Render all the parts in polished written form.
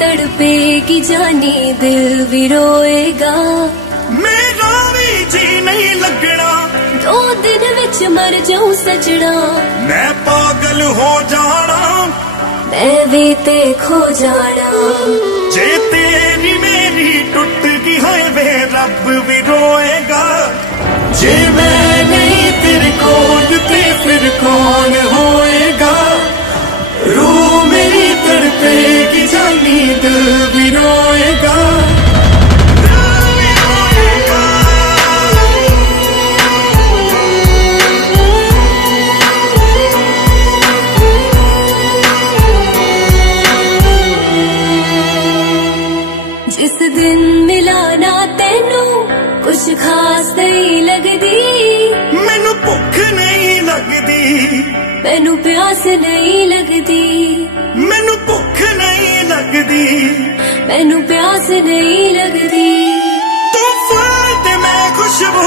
तड़पेगी जानी दिल भी रोएगा। मेरा भी जी नहीं लगना, 2 दिन विच मर जाऊं सजना। मैं पागल हो जाना, मैं भी ते खो जाना। जे तेरी मेरी टूट गई है वे रब भी रोएगा। जे मैं नहीं तेरे कोल ते फिर कौन होएगा। रूह मेरी तड़पेगी जानी दिल भी रोएगा। जिस दिन मिला ना तेनू कुछ खास नहीं लगदी। मैनू भुख नहीं लगदी, मैनू प्यास नहीं लगदी। मैनू भुख नहीं लगदी, मैनू प्यास नहीं लगदी। तू फूल ते मैं खुशबू,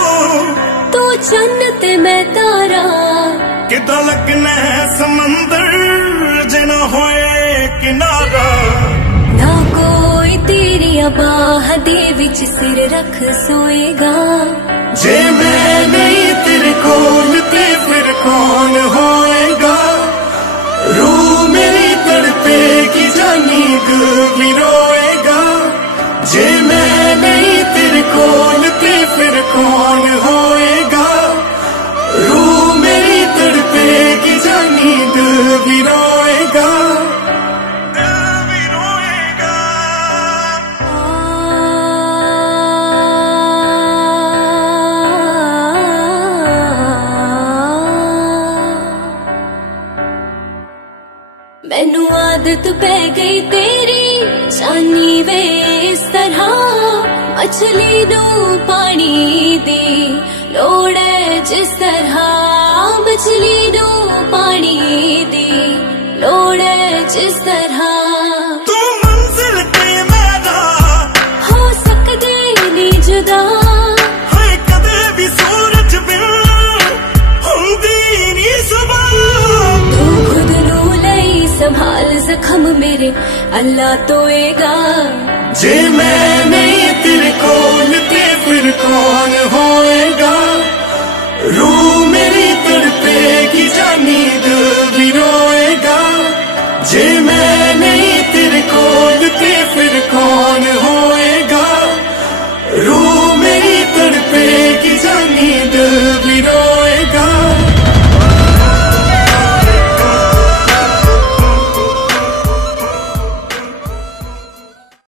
तू चंद ते मैं तारा। किदा लगना है समंदर जे ना होए किनारा। ना कोई तेरी बाह दे विच सिर रख सोएगा। जे मैं नहीं तेरे कोल ते फिर कौन होएगा। रूह मेरी तड़पेगी जानी दिल भी रोएगा। जे मैं नहीं तेरे कोल ते फिर कौन होएगा। रूह मेरी तड़पेगी जानी दिल भी रोएगा। मैनू आदत पै गई तेरी जानी वे इस तरह। मछली नू पानी दी लोड़ है जिस तरह। मछली नू पानी दी लोड़ है जिस तरह। तू मंजिल ते मेरा हो सकदे नी जुदा। हाय कदे भी सूरज बिन हुंदी नी सुबह। तू खुद नू लई संभाल जख्म मेरे अल्लाह तोएगा। जे मैं नहीं तेरे कोल ते फिर कौन होएगा।